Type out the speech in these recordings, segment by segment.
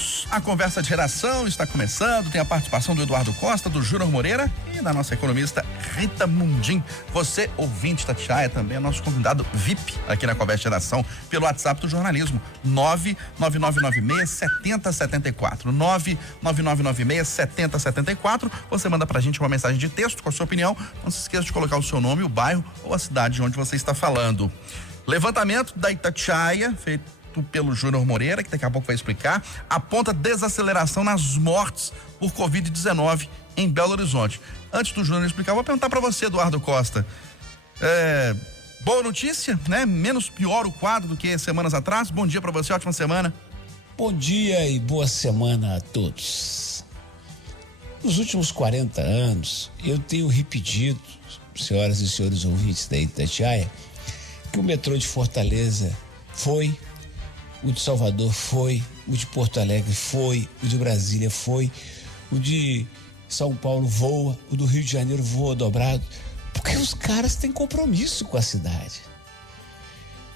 minutos, a conversa de redação está começando, tem a participação do Eduardo Costa, do Júnior Moreira e da nossa economista Rita Mundim. Você, ouvinte Itatiaia, também é nosso convidado VIP aqui na conversa de redação pelo WhatsApp do jornalismo, 99996-7074, 99996-7074. Você manda pra gente uma mensagem de texto com a sua opinião, não se esqueça de colocar o seu nome, o bairro ou a cidade onde você está falando. Levantamento da Itatiaia, feito pelo Júnior Moreira, que daqui a pouco vai explicar, aponta desaceleração nas mortes por Covid-19 em Belo Horizonte. Antes do Júnior explicar, eu vou perguntar para você, Eduardo Costa. Boa notícia, né? Menos pior o quadro do que semanas atrás. Bom dia para você, ótima semana. Bom dia e boa semana a todos. Nos últimos 40 anos, eu tenho repetido, senhoras e senhores ouvintes da Itatiaia, que o metrô de Fortaleza foi, o de Salvador foi, o de Porto Alegre foi, o de Brasília foi, o de São Paulo voa, o do Rio de Janeiro voa dobrado, porque os caras têm compromisso com a cidade.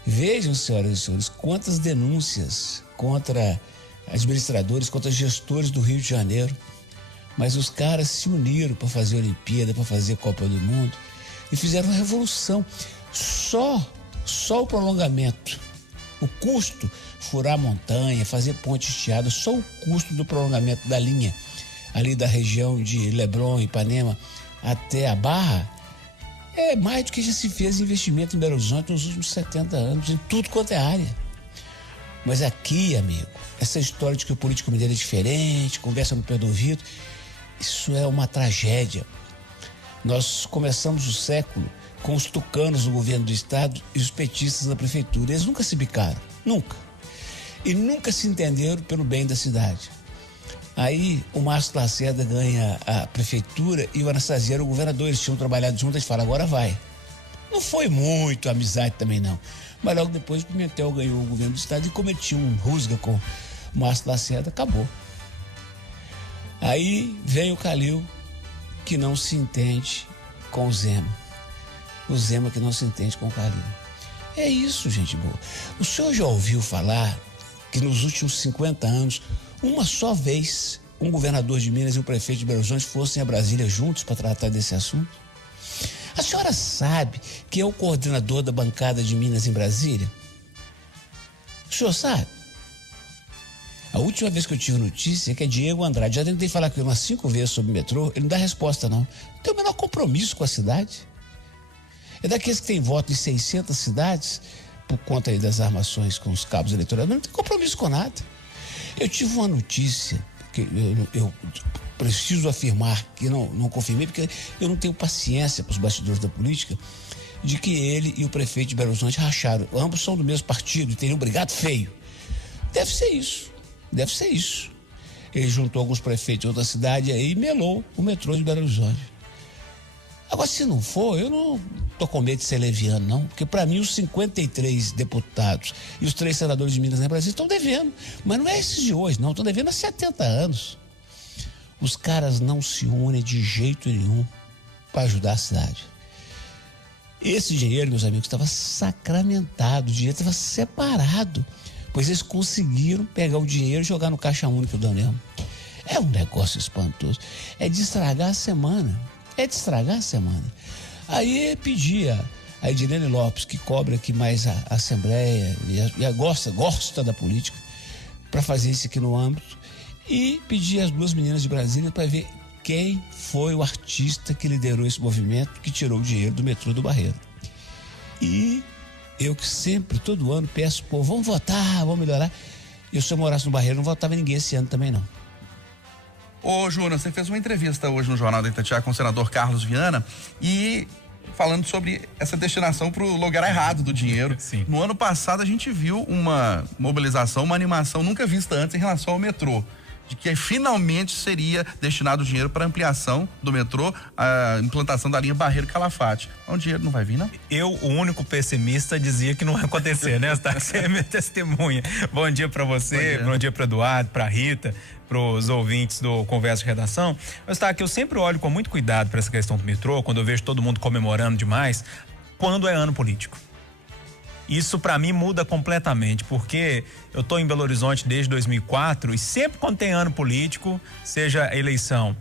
Vejam, senhoras e senhores, quantas denúncias contra administradores, contra gestores do Rio de Janeiro, mas os caras se uniram para fazer a Olimpíada, para fazer a Copa do Mundo e fizeram uma revolução. Só o prolongamento, o custo, furar a montanha, fazer ponte estiada, só o custo do prolongamento da linha ali da região de Leblon, Ipanema até a Barra é mais do que já se fez investimento em Belo Horizonte nos últimos 70 anos, em tudo quanto é área. Mas aqui, amigo, essa história de que o político mineiro é diferente, conversa no pé do ouvido, isso é uma tragédia. Nós começamos o século com os tucanos no governo do estado e os petistas na prefeitura. Eles nunca se bicaram, nunca. E nunca se entenderam pelo bem da cidade. Aí o Márcio Lacerda ganha a prefeitura e o Anastasia era o governador. Eles tinham trabalhado juntos, eles falaram, agora vai. Não foi muito amizade também não. Mas logo depois o Pimentel ganhou o governo do estado e cometiu um rusga com o Márcio Lacerda, acabou. Aí vem o Calil, que não se entende com o Zema. O Zema que não se entende com o Calil. É isso, gente boa. O senhor já ouviu falar que nos últimos 50 anos, uma só vez, um governador de Minas e o prefeito de Belo Horizonte fossem a Brasília juntos para tratar desse assunto? A senhora sabe quem é o coordenador da bancada de Minas em Brasília? O senhor sabe? A última vez que eu tive notícia é que é Diego Andrade. Já tentei falar com ele umas 5 vezes sobre o metrô, ele não dá resposta não. Não tem o menor compromisso com a cidade. É daqueles que tem voto em 600 cidades, por conta aí das armações com os cabos eleitorais, mas não tem compromisso com nada. Eu tive uma notícia, que eu preciso afirmar que não confirmei, porque eu não tenho paciência para os bastidores da política, de que ele e o prefeito de Belo Horizonte racharam. Ambos são do mesmo partido e teriam brigado feio. Deve ser isso. Ele juntou alguns prefeitos de outra cidade aí e melou o metrô de Belo Horizonte. Agora, se não for, eu não tô com medo de ser leviano, não. Porque para mim os 53 deputados e os 3 senadores de Minas e Brasília estão devendo. Mas não é esses de hoje, não. Estão devendo há 70 anos. Os caras não se unem de jeito nenhum para ajudar a cidade. Esse dinheiro, meus amigos, estava sacramentado. O dinheiro estava separado. Pois eles conseguiram pegar o dinheiro e jogar no caixa único do Anel. É um negócio espantoso. É de estragar a semana. Aí pedia a Edilene Lopes, que cobra aqui mais a Assembleia, e gosta da política, para fazer isso aqui no âmbito, e pedia as 2 meninas de Brasília para ver quem foi o artista que liderou esse movimento, que tirou o dinheiro do metrô do Barreiro. E eu que sempre, todo ano, peço, pô, vamos votar, vamos melhorar. E se eu morasse no Barreiro, não votava ninguém esse ano também não. Ô, Júnior, você fez uma entrevista hoje no Jornal da Itatiaia com o senador Carlos Viana e falando sobre essa destinação para o lugar errado do dinheiro. Sim. No ano passado a gente viu uma mobilização, uma animação nunca vista antes em relação ao metrô, de que finalmente seria destinado o dinheiro para ampliação do metrô, a implantação da linha Barreiro Calafate. O dinheiro não vai vir, não? Eu, o único pessimista, dizia que não vai acontecer, né? Você é minha testemunha. Bom dia para você, bom dia para Eduardo, para Rita, para os ouvintes do Conversa de Redação. Mas tá, que eu sempre olho com muito cuidado para essa questão do metrô, quando eu vejo todo mundo comemorando demais, quando é ano político. Isso para mim muda completamente, porque eu tô em Belo Horizonte desde 2004 e sempre quando tem ano político, seja eleição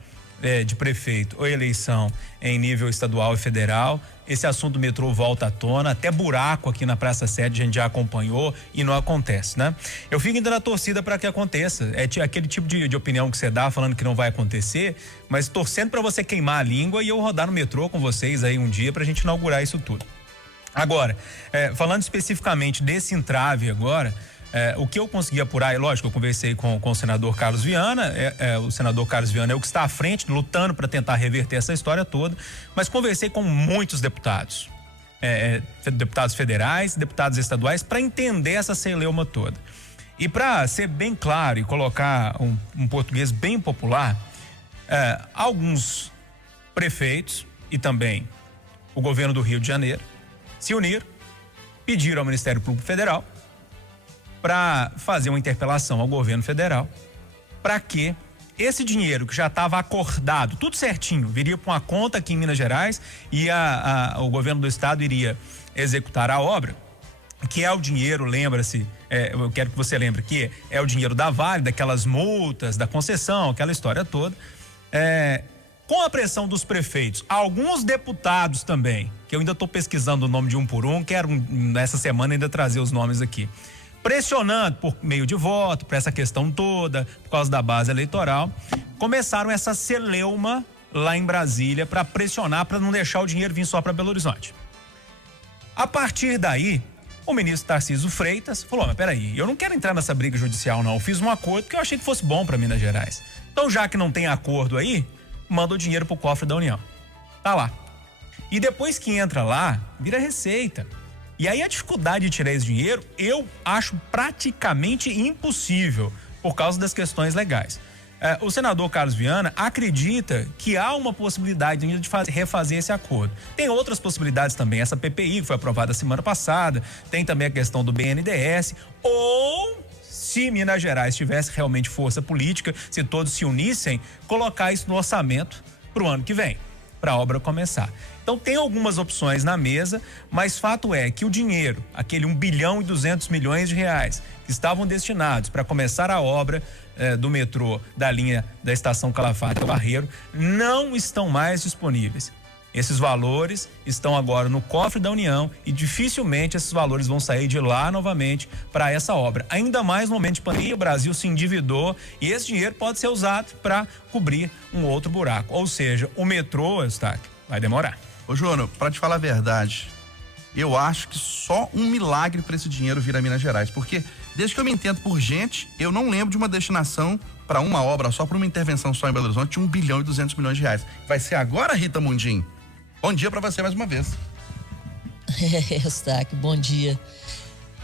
de prefeito ou eleição em nível estadual e federal, esse assunto do metrô volta à tona, até buraco aqui na Praça 7 a gente já acompanhou e não acontece, né? Eu fico ainda na torcida para que aconteça, é aquele tipo de opinião que você dá falando que não vai acontecer, mas torcendo para você queimar a língua e eu rodar no metrô com vocês aí um dia pra gente inaugurar isso tudo. Agora, falando especificamente desse entrave agora, o que eu consegui apurar, lógico, eu conversei com o senador Carlos Viana, o senador Carlos Viana é o que está à frente, lutando para tentar reverter essa história toda, mas conversei com muitos deputados, deputados federais, deputados estaduais, para entender essa celeuma toda. E para ser bem claro e colocar um português bem popular, alguns prefeitos e também o governo do Rio de Janeiro se uniram, pediram ao Ministério Público Federal para fazer uma interpelação ao governo federal para que esse dinheiro que já estava acordado, tudo certinho, viria para uma conta aqui em Minas Gerais e o governo do estado iria executar a obra, que é o dinheiro, lembra-se, eu quero que você lembre que é o dinheiro da Vale, daquelas multas, da concessão, aquela história toda, com a pressão dos prefeitos, alguns deputados também, que eu ainda estou pesquisando o nome de um por um, quero nessa semana ainda trazer os nomes aqui, pressionando por meio de voto, para essa questão toda, por causa da base eleitoral, começaram essa celeuma lá em Brasília para pressionar, para não deixar o dinheiro vir só para Belo Horizonte. A partir daí, o ministro Tarcísio Freitas falou, mas peraí, eu não quero entrar nessa briga judicial não, eu fiz um acordo que eu achei que fosse bom para Minas Gerais. Então já que não tem acordo aí, manda o dinheiro pro cofre da União. Tá lá. E depois que entra lá, vira receita. E aí a dificuldade de tirar esse dinheiro, eu acho praticamente impossível por causa das questões legais. O senador Carlos Viana acredita que há uma possibilidade de refazer esse acordo. Tem outras possibilidades também, essa PPI que foi aprovada semana passada, tem também a questão do BNDES, ou se Minas Gerais tivesse realmente força política, se todos se unissem, colocar isso no orçamento para o ano que vem, para a obra começar. Então tem algumas opções na mesa, mas fato é que o dinheiro, aquele 1 bilhão e 200 milhões de reais que estavam destinados para começar a obra do metrô da linha da estação Calafate ao Barreiro, não estão mais disponíveis. Esses valores estão agora no cofre da União e dificilmente esses valores vão sair de lá novamente para essa obra. Ainda mais no momento de pandemia, o Brasil se endividou e esse dinheiro pode ser usado para cobrir um outro buraco. Ou seja, o metrô, Eustáquio, vai demorar. Ô, Júnior, para te falar a verdade, eu acho que só um milagre para esse dinheiro vir a Minas Gerais, porque desde que eu me entendo por gente, eu não lembro de uma destinação para uma obra, só para uma intervenção só em Belo Horizonte, de 1 bilhão e 200 milhões de reais. Vai ser agora, Rita Mundim? Bom dia para você mais uma vez. Eustáquio, bom dia.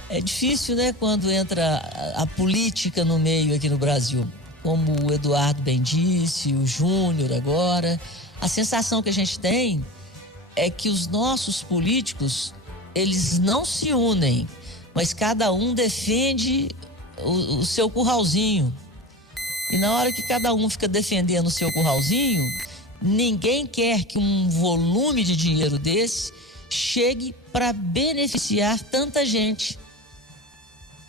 É difícil, né, quando entra a política no meio aqui no Brasil. Como o Eduardo bem disse, o Júnior agora. A sensação que a gente tem é que os nossos políticos, eles não se unem, mas cada um defende o seu curralzinho. E na hora que cada um fica defendendo o seu curralzinho, ninguém quer que um volume de dinheiro desse chegue para beneficiar tanta gente,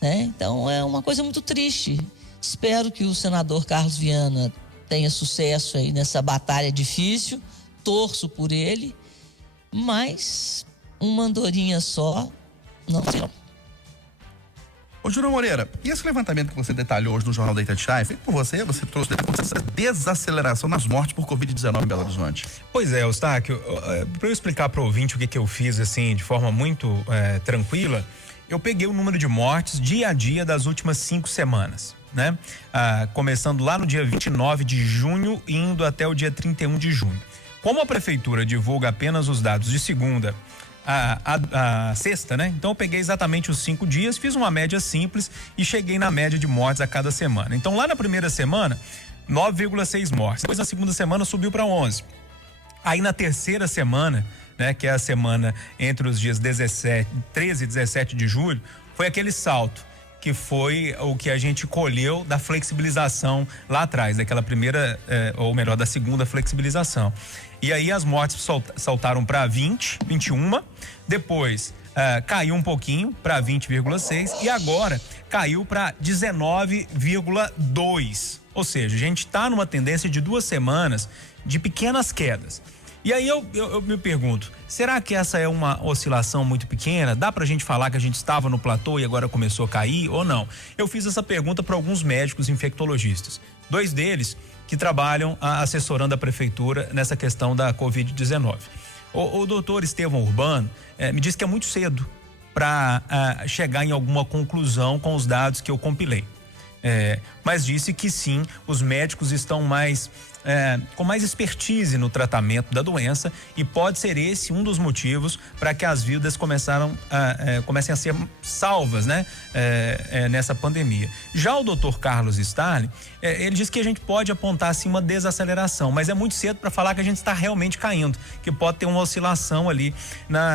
né? Então é uma coisa muito triste. Espero que o senador Carlos Viana tenha sucesso aí nessa batalha difícil, torço por ele, mas uma andorinha só não sei não. Ô, Júnior Moreira, e esse levantamento que você detalhou hoje no Jornal da Itatiaia, feito por você trouxe essa desaceleração nas mortes por Covid-19 em Belo Horizonte? Pois é, Eustáquio, para eu explicar para o ouvinte o que eu fiz assim de forma muito tranquila, eu peguei o número de mortes dia a dia das últimas 5 semanas, né? Começando lá no dia 29 de junho e indo até o dia 31 de junho. Como a prefeitura divulga apenas os dados de segunda a sexta, né? Então eu peguei exatamente os 5 dias, fiz uma média simples e cheguei na média de mortes a cada semana. Então lá na primeira semana, 9,6 mortes. Depois na segunda semana subiu para 11. Aí na terceira semana, né, que é a semana entre os dias 13 e 17 de julho, foi aquele salto que foi o que a gente colheu da flexibilização lá atrás, daquela primeira, ou melhor, da segunda flexibilização. E aí as mortes saltaram para 20, 21, depois caiu um pouquinho para 20,6 e agora caiu para 19,2. Ou seja, a gente está numa tendência de 2 semanas de pequenas quedas. E aí eu me pergunto, será que essa é uma oscilação muito pequena? Dá pra gente falar que a gente estava no platô e agora começou a cair ou não? Eu fiz essa pergunta para alguns médicos infectologistas. 2 deles que trabalham assessorando a prefeitura nessa questão da Covid-19. O doutor Estevão Urbano me disse que é muito cedo para chegar em alguma conclusão com os dados que eu compilei. Mas disse que sim, os médicos estão com mais expertise no tratamento da doença e pode ser esse um dos motivos para que as vidas comecem a ser salvas, né? Nessa pandemia. Já o Dr. Carlos Starling, ele diz que a gente pode apontar assim uma desaceleração, mas é muito cedo para falar que a gente está realmente caindo, que pode ter uma oscilação ali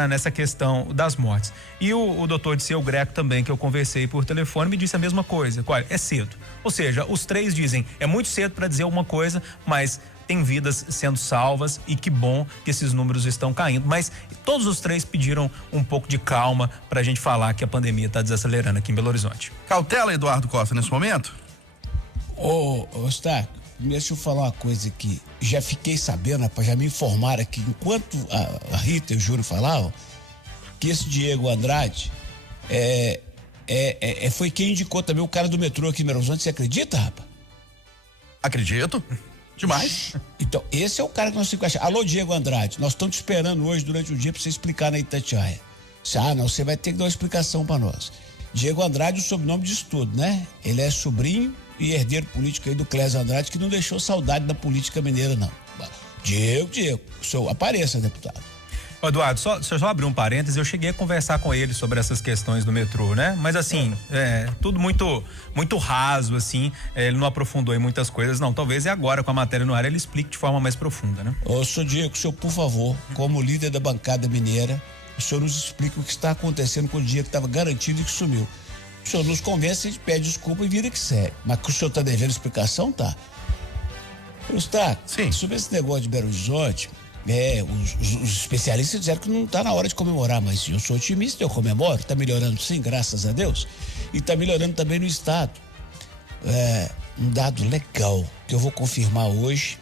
nessa questão das mortes. E o Dr. Disseu Greco também, que eu conversei por telefone, me disse a mesma coisa. Olha, é cedo. Ou seja, os 3 dizem, é muito cedo para dizer alguma coisa, mas tem vidas sendo salvas e que bom que esses números estão caindo. Mas todos os 3 pediram um pouco de calma para a gente falar que a pandemia está desacelerando aqui em Belo Horizonte. Cautela, Eduardo Costa, nesse momento? Stark, deixa eu falar uma coisa aqui. Já fiquei sabendo, rapaz, já me informaram aqui, enquanto a Rita e o Júlio falavam, que esse Diego Andrade foi quem indicou também o cara do metrô aqui em Belo Horizonte. Você acredita, rapaz? Acredito. Demais. Então, esse é o cara que nós temos que achar. Alô, Diego Andrade, nós estamos te esperando hoje durante o dia para você explicar na Itatiaia. Não, você vai ter que dar uma explicação para nós. Diego Andrade, o sobrenome disso tudo, né? Ele é sobrinho e herdeiro político aí do Clésio Andrade, que não deixou saudade da política mineira, não. Diego, o senhor apareça, deputado. Eduardo, só abrir um parênteses, eu cheguei a conversar com ele sobre essas questões do metrô, né? Mas assim, tudo muito raso, assim, ele não aprofundou em muitas coisas, não. Talvez agora, com a matéria no ar, ele explique de forma mais profunda, né? Senhor Diego, o senhor, por favor, como líder da bancada mineira, o senhor nos explica o que está acontecendo com o dia que estava garantido e que sumiu. O senhor nos convence, a gente pede desculpa e vira que segue. Mas que o senhor está devendo explicação, tá? Sim. Sobre esse negócio de Belo Horizonte, os especialistas disseram que não está na hora de comemorar, mas eu sou otimista, eu comemoro. Está melhorando sim, graças a Deus. E está melhorando também no estado. Um dado legal que eu vou confirmar hoje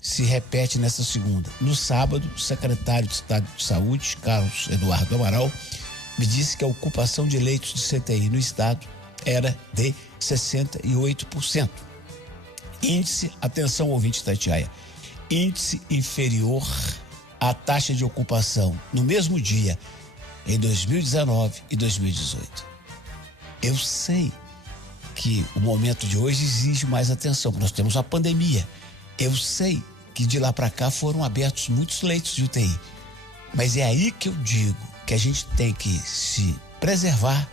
se repete nessa segunda. No sábado, o secretário de Estado de Saúde, Carlos Eduardo Amaral, me disse que a ocupação de leitos de CTI no estado era de 68%. Índice, atenção ouvinte Itatiaia, índice inferior à taxa de ocupação no mesmo dia em 2019 e 2018. Eu sei que o momento de hoje exige mais atenção, porque nós temos a pandemia. Eu sei que de lá para cá foram abertos muitos leitos de UTI, mas é aí que eu digo que a gente tem que se preservar,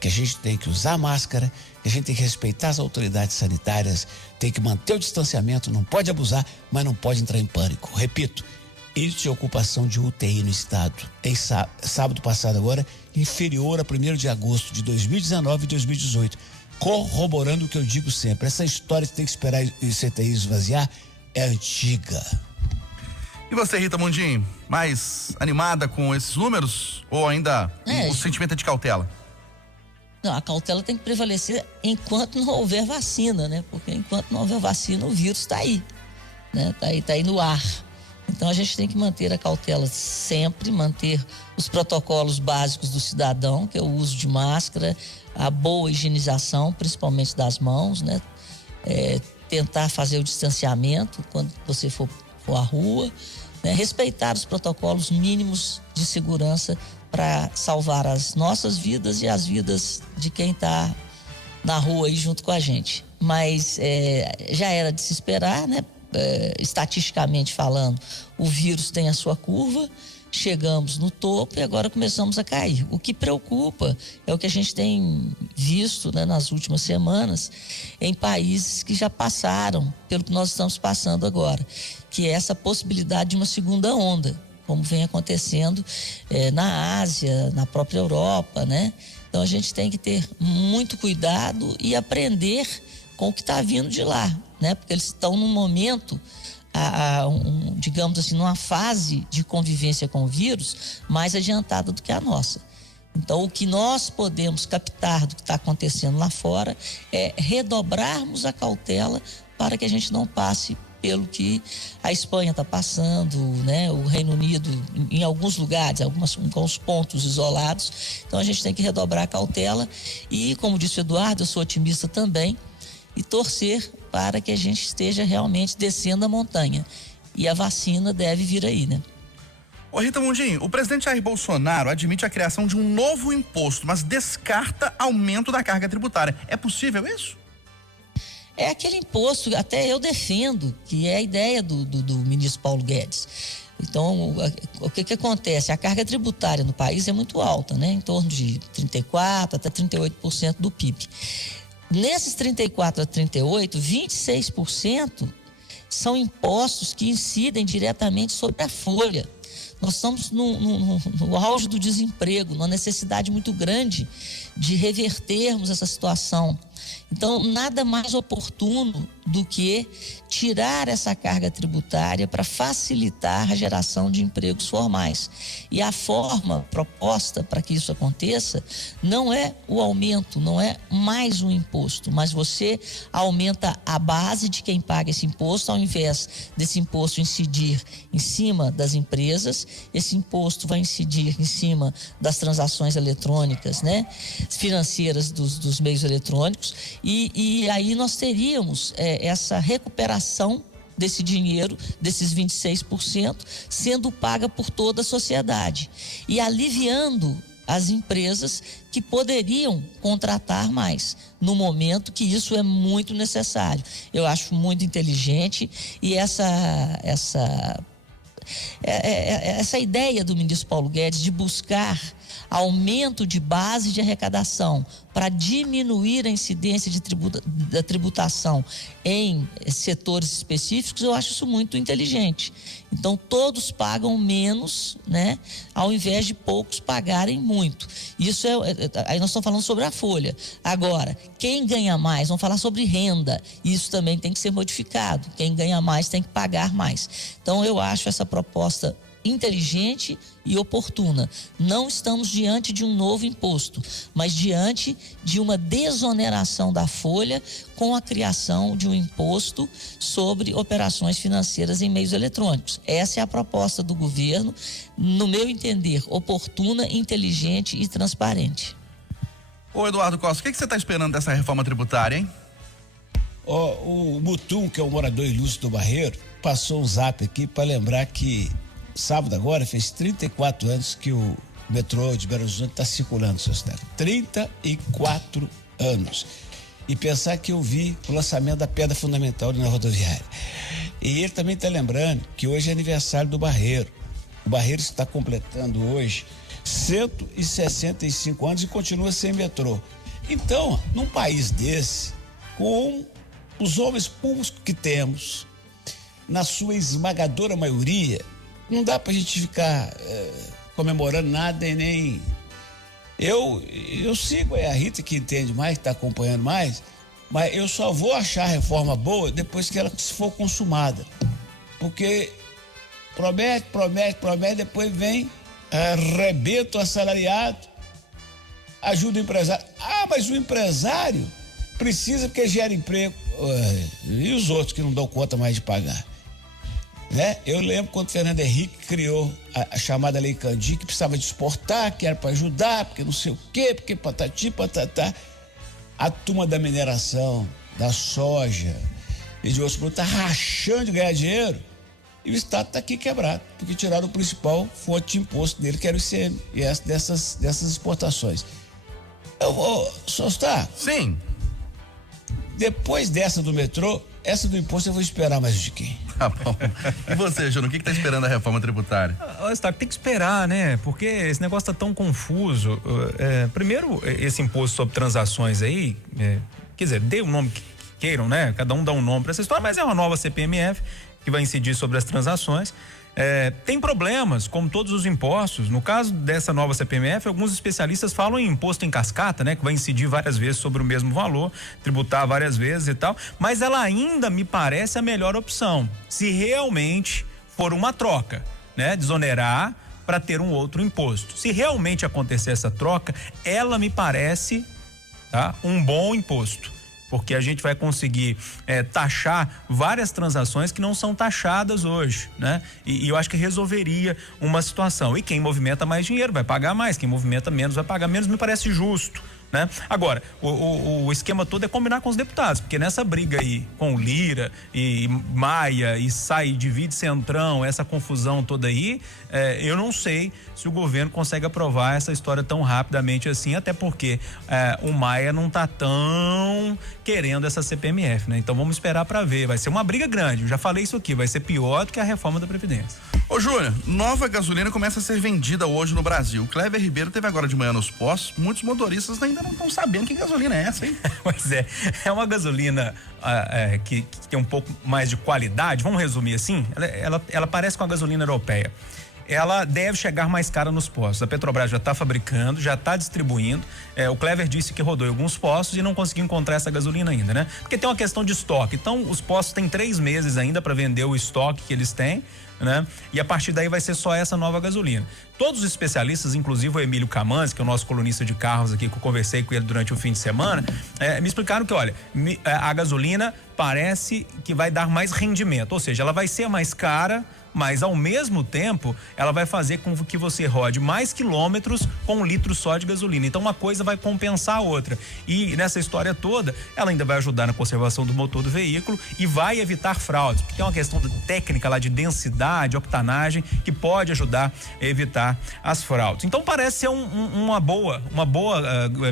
que a gente tem que usar máscara, que a gente tem que respeitar as autoridades sanitárias, tem que manter o distanciamento, não pode abusar, mas não pode entrar em pânico. Repito, índice de ocupação de UTI no estado em sábado passado agora, inferior a 1º de agosto de 2019 e 2018, corroborando o que eu digo sempre, essa história de ter que esperar o CTI esvaziar é antiga. E você, Rita Mundim, mais animada com esses números ou ainda o sentimento é de cautela? Não, a cautela tem que prevalecer enquanto não houver vacina, né? Porque enquanto não houver vacina, o vírus está aí, né? Tá aí no ar. Então a gente tem que manter a cautela sempre, manter os protocolos básicos do cidadão, que é o uso de máscara, a boa higienização, principalmente das mãos, né? Tentar fazer o distanciamento quando você for à rua, né? Respeitar os protocolos mínimos de segurança para salvar as nossas vidas e as vidas de quem está na rua aí junto com a gente. Mas já era de se esperar, né? Estatisticamente falando, o vírus tem a sua curva, chegamos no topo e agora começamos a cair. O que preocupa é o que a gente tem visto, né, nas últimas semanas em países que já passaram pelo que nós estamos passando agora, que é essa possibilidade de uma segunda onda, como vem acontecendo na Ásia, na própria Europa, né? Então a gente tem que ter muito cuidado e aprender com o que está vindo de lá, né? Porque eles estão num momento, digamos assim, numa fase de convivência com o vírus mais adiantada do que a nossa. Então, o que nós podemos captar do que está acontecendo lá fora é redobrarmos a cautela para que a gente não passe pelo que a Espanha está passando, né? O Reino Unido, em alguns lugares, alguns pontos isolados. Então, a gente tem que redobrar a cautela e, como disse o Eduardo, eu sou otimista também, e torcer para que a gente esteja realmente descendo a montanha. E a vacina deve vir aí, né? Ô Rita Mundinho, o presidente Jair Bolsonaro admite a criação de um novo imposto, mas descarta aumento da carga tributária. É possível isso? É aquele imposto, até eu defendo, que é a ideia do ministro Paulo Guedes. Então, o que acontece? A carga tributária no país é muito alta, né? Em torno de 34% até 38% do PIB. Nesses 34% a 38%, 26% são impostos que incidem diretamente sobre a folha. Nós estamos no auge do desemprego, numa necessidade muito grande de revertermos essa situação. Então, nada mais oportuno do que tirar essa carga tributária para facilitar a geração de empregos formais. E a forma proposta para que isso aconteça não é o aumento, não é mais um imposto, mas você aumenta a base de quem paga esse imposto, ao invés desse imposto incidir em cima das empresas, esse imposto vai incidir em cima das transações eletrônicas, né, financeiras dos meios eletrônicos, e aí nós teríamos essa recuperação desse dinheiro, desses 26%, sendo paga por toda a sociedade e aliviando as empresas que poderiam contratar mais, no momento que isso é muito necessário. Eu acho muito inteligente e essa ideia do ministro Paulo Guedes de buscar aumento de base de arrecadação para diminuir a incidência da tributação em setores específicos, eu acho isso muito inteligente. Então, todos pagam menos, né, ao invés de poucos pagarem muito. Isso aí nós estamos falando sobre a folha. Agora, quem ganha mais, vamos falar sobre renda, isso também tem que ser modificado. Quem ganha mais tem que pagar mais. Então, eu acho essa proposta inteligente e oportuna. Não estamos diante de um novo imposto, mas diante de uma desoneração da folha com a criação de um imposto sobre operações financeiras em meios eletrônicos. Essa é a proposta do governo, no meu entender, oportuna, inteligente e transparente. Ô Eduardo Costa, o que você está esperando dessa reforma tributária, hein? O Mutum, que é um morador ilustre do Barreiro, passou um zap aqui para lembrar que sábado agora fez 34 anos que o metrô de Belo Horizonte está circulando, seu Stélio. 34 anos. E pensar que eu vi o lançamento da pedra fundamental na rodoviária. E ele também está lembrando que hoje é aniversário do Barreiro. O Barreiro está completando hoje 165 anos e continua sem metrô. Então, num país desse, com os homens públicos que temos, na sua esmagadora maioria, não dá pra gente ficar comemorando nada e nem... Eu sigo a Rita, que entende mais, que tá acompanhando mais, mas eu só vou achar a reforma boa depois que ela for consumada. Porque promete, depois vem, arrebenta o assalariado, ajuda o empresário. Ah, mas o empresário precisa porque gera emprego. E os outros que não dão conta mais de pagar? Né? Eu lembro quando o Fernando Henrique criou a chamada Lei Candir, que precisava de exportar, que era para ajudar, porque não sei o quê, porque patati, patatá. A turma da mineração, da soja e de outros produtos está rachando de ganhar dinheiro e o Estado está aqui quebrado, porque tiraram o principal fonte de imposto dele, que era o ICM, e dessas exportações. Eu vou, Sostar? Sim. Depois dessa do metrô, essa do imposto eu vou esperar mais de quem? Tá bom. E você, Júnior, o que tá esperando a reforma tributária? Tem que esperar, né? Porque esse negócio tá tão confuso. Primeiro, esse imposto sobre transações aí, quer dizer, dê o nome que queiram, né? Cada um dá um nome para essa história, mas é uma nova CPMF que vai incidir sobre as transações. Tem problemas, como todos os impostos. No caso dessa nova CPMF, alguns especialistas falam em imposto em cascata, né? Que vai incidir várias vezes sobre o mesmo valor, tributar várias vezes e tal. Mas ela ainda me parece a melhor opção, se realmente for uma troca, né? Desonerar para ter um outro imposto. Se realmente acontecer essa troca, ela me parece, tá, um bom imposto, porque a gente vai conseguir taxar várias transações que não são taxadas hoje, né? E eu acho que resolveria uma situação. E quem movimenta mais dinheiro vai pagar mais, quem movimenta menos vai pagar menos, me parece justo, né? Agora, o esquema todo é combinar com os deputados, porque nessa briga aí com Lira e Maia e sai, divide Centrão, essa confusão toda aí, eu não sei se o governo consegue aprovar essa história tão rapidamente assim, até porque o Maia não tá tão querendo essa CPMF, né? Então vamos esperar para ver, vai ser uma briga grande, eu já falei isso aqui, vai ser pior do que a reforma da Previdência. Ô Júnior, nova gasolina começa a ser vendida hoje no Brasil. Cleber Ribeiro teve agora de manhã nos postos, muitos motoristas ainda não estão sabendo que gasolina é essa, hein? Pois é uma gasolina que tem um pouco mais de qualidade, vamos resumir assim, ela parece com a gasolina europeia. Ela deve chegar mais cara nos postos. A Petrobras já está fabricando, já está distribuindo. O Clever disse que rodou em alguns postos e não conseguiu encontrar essa gasolina ainda, né? Porque tem uma questão de estoque. Então, os postos têm 3 meses ainda para vender o estoque que eles têm, né? E a partir daí vai ser só essa nova gasolina. Todos os especialistas, inclusive o Emílio Camanzi, que é o nosso colunista de carros aqui, que eu conversei com ele durante o fim de semana, me explicaram que, olha, a gasolina parece que vai dar mais rendimento, ou seja, ela vai ser mais cara, mas ao mesmo tempo ela vai fazer com que você rode mais quilômetros com 1 litro só de gasolina. Então uma coisa vai compensar a outra. E nessa história toda, ela ainda vai ajudar na conservação do motor do veículo e vai evitar fraudes, porque tem uma questão técnica lá de densidade, octanagem, que pode ajudar a evitar as fraudes. Então parece ser uma boa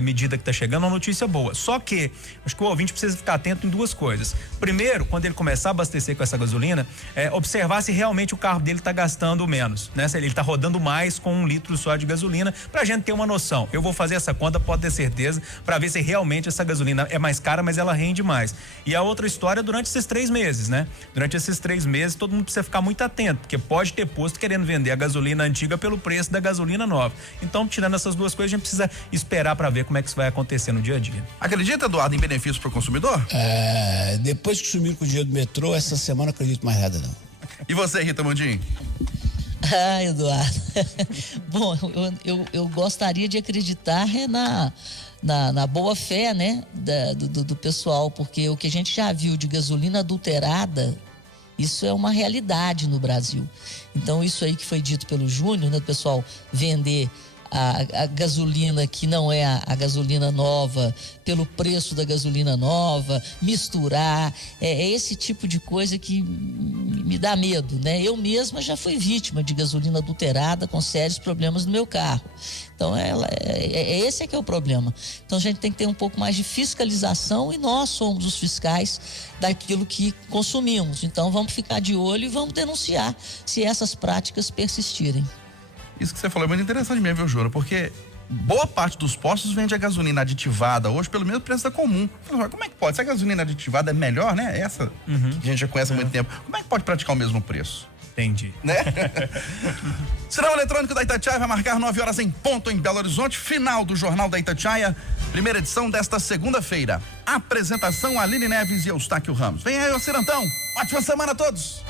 medida que está chegando, uma notícia boa. Só que acho que o ouvinte precisa ficar atento em 2 coisas. Primeiro, quando ele começar a abastecer com essa gasolina, observar se realmente o carro dele está gastando menos, né? Se ele está rodando mais com 1 litro só de gasolina, pra gente ter uma noção. Eu vou fazer essa conta, pode ter certeza, para ver se realmente essa gasolina é mais cara, mas ela rende mais. E a outra história durante esses 3 meses, né? Durante esses 3 meses, todo mundo precisa ficar muito atento, porque pode ter posto querendo vender a gasolina antiga pelo preço da gasolina nova. Então, tirando essas 2 coisas, a gente precisa esperar para ver como é que isso vai acontecer no dia a dia. Acredita, Eduardo, em benefícios para o consumidor? Depois que sumiram com o dinheiro do metrô, essa semana não acredito mais nada, não. E você, Rita Mundim? Eduardo. Bom, eu gostaria de acreditar na boa fé, né, do pessoal, porque o que a gente já viu de gasolina adulterada, isso é uma realidade no Brasil. Então, isso aí que foi dito pelo Júnior, né, do pessoal vender a gasolina que não é a gasolina nova pelo preço da gasolina nova, misturar, esse tipo de coisa que me dá medo, né? Eu mesma já fui vítima de gasolina adulterada com sérios problemas no meu carro. Então, esse é que é o problema. Então, a gente tem que ter um pouco mais de fiscalização e nós somos os fiscais daquilo que consumimos. Então, vamos ficar de olho e vamos denunciar se essas práticas persistirem. Isso que você falou é muito interessante mesmo, viu, Júnior? Porque boa parte dos postos vende a gasolina aditivada hoje pelo mesmo preço da comum. Como é que pode? Se a gasolina aditivada é melhor, né? Essa que a gente já conhece há muito tempo. Como é que pode praticar o mesmo preço? Entendi. Né? Sinal eletrônico da Itatiaia vai marcar 9 horas em ponto em Belo Horizonte. Final do Jornal da Itatiaia, primeira edição desta segunda-feira. Apresentação Aline Neves e Eustáquio Ramos. Vem aí, ô Cirantão. Ótima semana a todos.